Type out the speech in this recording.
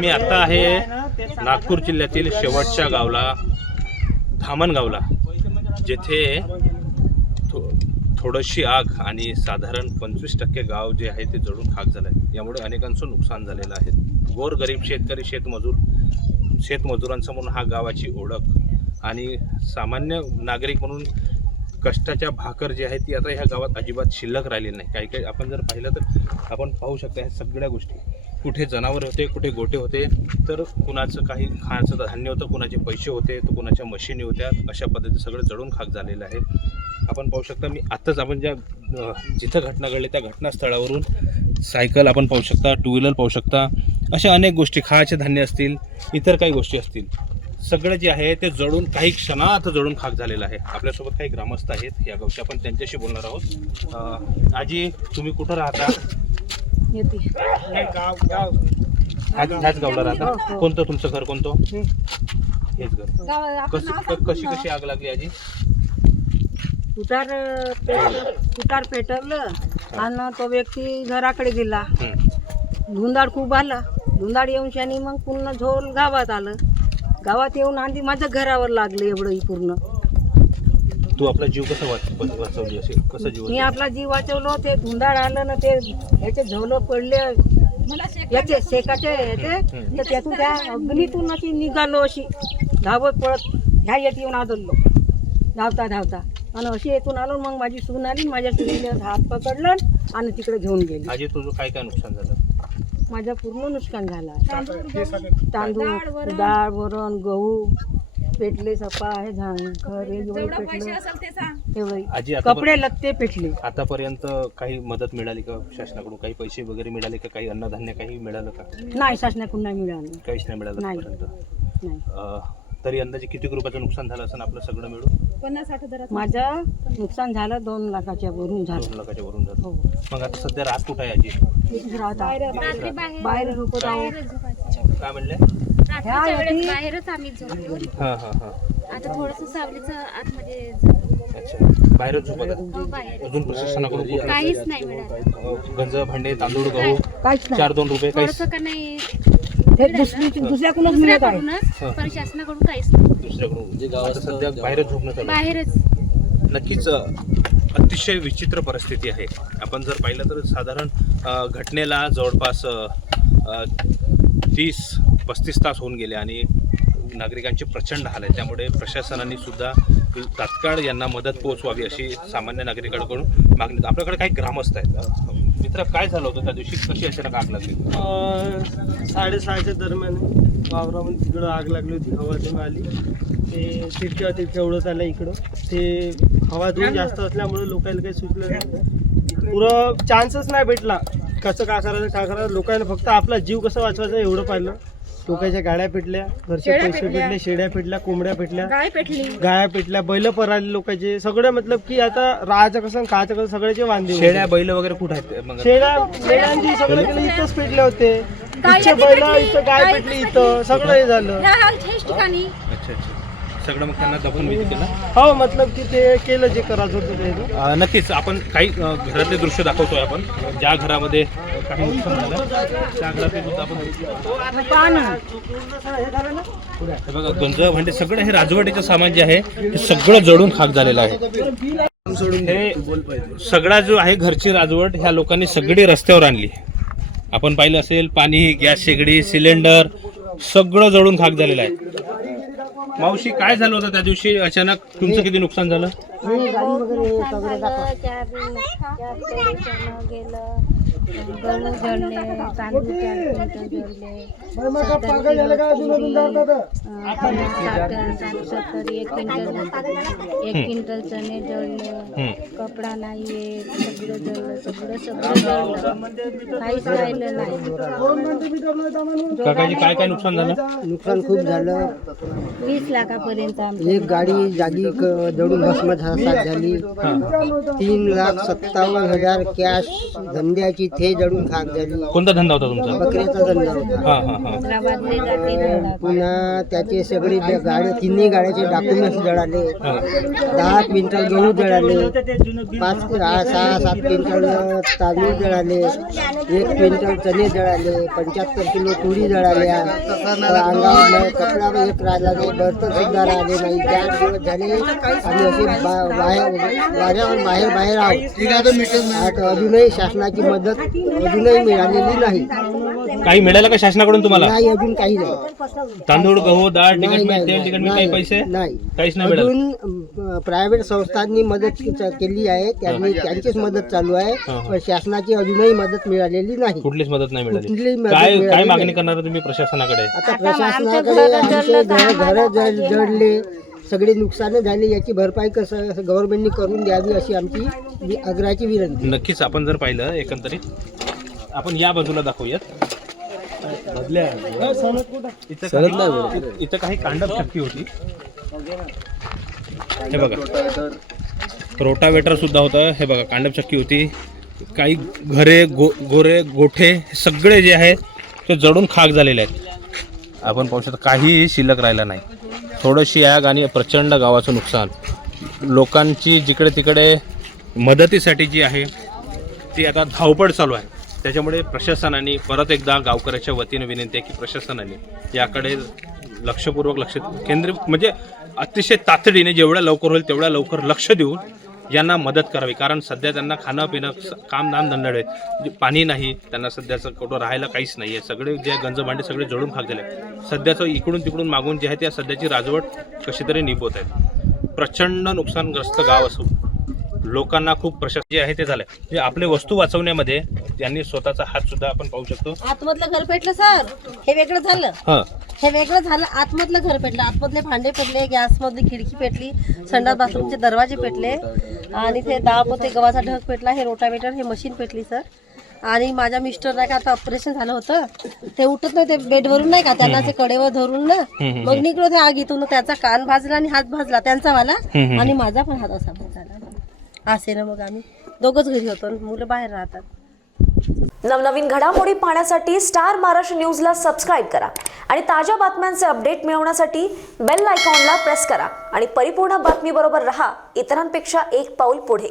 मी आता आहे नागपूर जिल्ह्यातील शेवटच्या गावला धामणगावला, जेथे थोडीशी आग आणि साधारण 25% गाव जे आहे ते जळून खाक झालं आहे. यामुळे अनेकांचं नुकसान झालेलं आहे. गोरगरीब शेतकरी शेतमजुरांसमोर हा गावाची ओळख आणि सामान्य नागरिक म्हणून कष्टाच्या भाकर जी आहे ती आता ह्या गावात अजिबात शिल्लक राहिलेली नाही. काही काही आपण जर पाहिलं तर आपण पाहू शकता ह्या सगळ्या गोष्टी, कुठे जनावर होते, कुठे गोटे होते, तर कुणाचं काही खाण्याचं धान्य होतं, कुणाचे पैसे होते, तर कुणाच्या मशिनी होत्या. अशा पद्धतीने सगळं जळून खाक झालेलं आहे. आपण पाहू शकता, मी आत्ताच आपण जिथं घटना घडली त्या घटनास्थळावरून सायकल आपण पाहू शकता, टू व्हीलर पाहू शकता, अशा अनेक गोष्टी, खायचे धान्य असतील, इतर काही गोष्टी असतील, सगळं जे आहे ते जळून काही क्षणात जळून खाक झालेलं आहे. आपल्यासोबत काही ग्रामस्थ आहेत या गावचे, आपण त्यांच्याशी बोलणार आहोत. आजी, तुम्ही कुठं राहता? ह्याच गावला राहता? कोणतं तुमचं घर कोणतं? हेच घर. कशी आग लागली आजी? उतार पेटवलं आणि तो व्यक्ती घराकडे गेला. धुंदाड खूप आला. धुंदाड येऊन शानी मग पुन्हा झोल गावात आलं. गावात येऊन आधी माझ्या घरावर लागलं एवढं पूर्ण. तू आपला जीव कसा वाचवली असेल? कसा जीव? मी आपला जीव वाचवलो. ते धुंदाड आलं ना, ते याचे झोलं पडले याचे शेकाचे याचे, तर त्यातून त्या अग्नीतून अशी निघालो, अशी धावत पळत ह्या येत येऊन आदळलो धावता धावता, आणि अशी येथून आलो. मग माझी सून आली, माझ्या सुनीला हात पकडलं आणि तिकडे घेऊन गेली. आजी, तुझं काय काय नुकसान झालं? माझं पूर्ण नुकसान झालं. तांदूळ, डाळ, वरण, गहू पेटले, सपा आहे, घर एवढे पेटले, आजी कपडे लत्ते पेटले. आतापर्यंत काही मदत मिळाली का शासनाकडून? काही पैसे वगैरे मिळाले का? काही अन्नधान्य काही मिळालं का? नाही, शासनाकडून नाही मिळालं. काहीच नाही मिळालं नाही. आतापर्यंत. तरी अंदाजे किती रुपयाचं नुकसान झालं असं आपलं सगळं मिळून? 50-60 माझं नुकसान झालं 2 लाखाच्या वरून झालं. 2 लाखाच्या वरून झालं. हो. मग आता सध्या रात कुठं आहे आजी? बाहेर झोपत आहे. काय म्हणले? बाहेरच आम्ही झोपलो. हा हा हा. आता थोडस सावलीचं आतमध्ये. अच्छा, बाहेरच झोपत आहे. हो, बाहेर. अजून प्रशासनाकडून कुठलं? काहीच नाही मिळालं. गंज, भांडे, तांदूळ, गहू काहीच नाही. 4-2 रुपये काहीच? थोडंसं का नाही दुसऱ्याकडूनच मिळत आहे. दुसऱ्याकडूनच, पण शासनाकडून काहीच नाही. दुसऱ्याकडून. आता सध्या बाहेरच झोपणं चालू आहे. बाहेरच. नक्कीच अतिशय विचित्र परिस्थिती आहे. आपण जर पाहिलं तर साधारण घटनेला जवळपास 30-35 तास होऊन गेले आणि नागरिकांचे प्रचंड हाल आहे. त्यामुळे प्रशासनाने सुद्धा तात्काळ यांना मदत पोहोचवावी अशी सामान्य नागरिकांकडून मागणी. आपल्याकडे काही ग्रामस्थ आहेत. मित्र, काय झालं होतं त्या दिवशी? कशी अचानक आग लागली? 6:30च्या दरम्यान वावरामध्ये तिकडं आग लागली होती. हवा धून आली, ते तिरक्या उडत आलं इकडं. ते हवा धून जास्त असल्यामुळे लोकांना काही सुचलं नाही. पुरं चान्सच नाही भेटला कसं काय करायचं. लोकांना फक्त आपला जीव कसं वाचवायचा एवढं पाहिलं. लोकांच्या गाड्या पेटल्या, घरचे पैसे पेटले, शेड्या पेटल्या, कोंबड्या पेटल्या, गाया पेटल्या, बैल पराले लोकांचे सगळे. मतलब की आता राहायचं कसं खायचं कसं सगळ्याचे वांदे. शेळ्या, बैल वगैरे कुठे आहेत? शेळ्यांची सगळे इथंच पेटले होते. इथचे बैल, इथं गाय पेटली, इथं सगळं हे झालं. अच्छा अच्छा. सगळं मग त्यांना दफन विधी केलं? हो, मतलब की ते केलं जे करायचं होतं ते. नक्कीच आपण काही घरातले दृश्य दाखवतोय. आपण ज्या घरामध्ये काही नुकसान झालं त्या घरातले सुद्धा आपण हे बघा, गंज, भांडे सगळं हे राजवाडीचं सामान जे आहे ते सगळं जळून खाक झालेलं आहे. हे सगळा जो आहे घरची राजवट ह्या लोकांनी सगळी रस्त्यावर आणली. आपण पाहिलं असेल, पाणी, गॅस शेगडी, सिलेंडर सगळं जळून खाक झालेलं आहे. मावशी, काय झालं होतं त्या दिवशी अचानक? तुमचं किती नुकसान झालं? गहू जळले, तांदूळ 4 क्विंटल जळले, 1 क्विंटल चणे जळले, कपडा नाहीये, सगळं जळलं, सगळं जळलं, काहीच राहिलं नाही. काकाजी, काय काय नुकसान झालं? नुकसान खूप झालं. 20 लाखापर्यंत एक गाडी जागी जळून भस्मसात झाली. 3,57,000 कॅश, धंद्याची बकऱ्याची थे जळून खाक झाली. कोणता धंदा होता तुमचा? बकऱ्याचा धंदा होता. हा हा हा. हैदराबादले जाते धंदा. पुन्हा त्याचे सगळे गाड्या, तिन्ही गाड्याचे डॉक्युमेंट्स जळाले. 10 क्विंटल गहू जळाले, 5, 6, 7 क्विंटल तांदूळ जळाले, 1 क्विंटल चणे जळाले, 75 किलो तुरी जळाल्या. अंगावर कपडा एक राहिला नाही, बर्तन सुद्धा राहिले नाही. 4 दिवस झाले आम्ही असे वाऱ्यावर बाहेर आहोत. अजूनही शासनाची मदत अजूनही मिळालेली नाही. काही मिळालं का शासनाकडून तुम्हाला? नाही, अजून काही नाही. तांदूळ, गहू, डाळ, तिखट, नाही, मीठ, तेल, तिखट, मीठ, काही पैसे नाही. काहीच नाही मिळालं. अजून प्रायव्हेट संस्थांनी मदत केली आहे, त्यांचीच मदत चालू आहे, पण शासनाची अजूनही मदत मिळालेली नाही. कुठलीच मदत नाही कुठलीच मिळाली. मदत काय मिळालेली काय मागणी नाही. करणार तुम्ही प्रशासनाकडे? आता प्रशासनाकडे आमचे घर जळले, सगळे नुकसान झाले, याची भरपाई कसं गव्हर्नमेंटने करून द्यावी अशी आमची आग्रहाची विनंती. नक्कीच आपण जर पाहिलं एकंदरीत आपण या बाजूला दाखवूयात. इथं काही कांडप चक्की होती. हे बघा, रोटावेटर सुद्धा होतं. हे बघा, कांडप चक्की होती. काही घरे, गोरे, गोठे सगळे जे आहे ते जळून खाक झालेले आहेत. आपण पाहू शकता काहीही शिल्लक राहिला नाही. थोडीशी आग आणि प्रचंड गावाचं नुकसान. लोकांची जिकडे तिकडे मदतीसाठी जी आहे ती आता धावपळ चालू आहे. त्याच्यामुळे प्रशासनाने परत एकदा गावकऱ्याच्या वतीने विनंती आहे की प्रशासनाने याकडे लक्षपूर्वक लक्ष केंद्रित म्हणजे अतिशय तातडीने जेवढ्या लवकर होईल तेवढ्या लवकर लक्ष देऊन यांना मदत करावी. कारण सध्या त्यांना खाणं पिणं काम नाम धंदा आहे, पाणी नाही, त्यांना सध्याचं कुठं राहायला काहीच नाही आहे. सगळे जे गंज भांडे सगळे जळून खाक झाले. सध्याचं इकडून तिकडून मागून जे आहे त्या सध्याची राजवट कशी तरी निभवत आहे. प्रचंड नुकसानग्रस्त गाव असून लोकांना खूप प्रशासन जे आहे ते झालंय. म्हणजे आपले वस्तू वाचवण्यामध्ये त्यांनी स्वतःचा हात सुद्धा आपण पाहू शकतो. आतमधलं घर पेटलं सर, हे वेगळं झालं. हां, हे वेगळं झालं. आतमधलं घर पेटलं, आतमधले भांडे पेटले, गॅसमधली खिडकी पेटली, संडास बाथरूमचे दरवाजे पेटले आणि ते 10 पोते गव्हाचा ढग पेटला. हे रोटावेटर, हे मशीन पेटली सर. आणि माझ्या मिस्टर नाही का आता ऑपरेशन झालं होतं, ते उठत नाही, ते बेडवरून नाही का त्यांना ते कडेवर धरून ना मग निघलो ते आगीतून. त्याचा कान भाजला आणि हात भाजला त्यांचा वाला आणि माझा पण हात असा भाजला. असे ना मग आम्ही दोघंच घरी होतो, मुलं बाहेर राहतात. नवनवीन घडामोडी पाहण्यासाठी स्टार महाराष्ट्र न्यूजला सबस्क्राईब करा आणि ताज्या बातम्यांचे अपडेट मिळवण्यासाठी बेल आयकॉनला प्रेस करा आणि परिपूर्ण बातमीबरोबर रहा, इतरांपेक्षा एक पाऊल पुढे.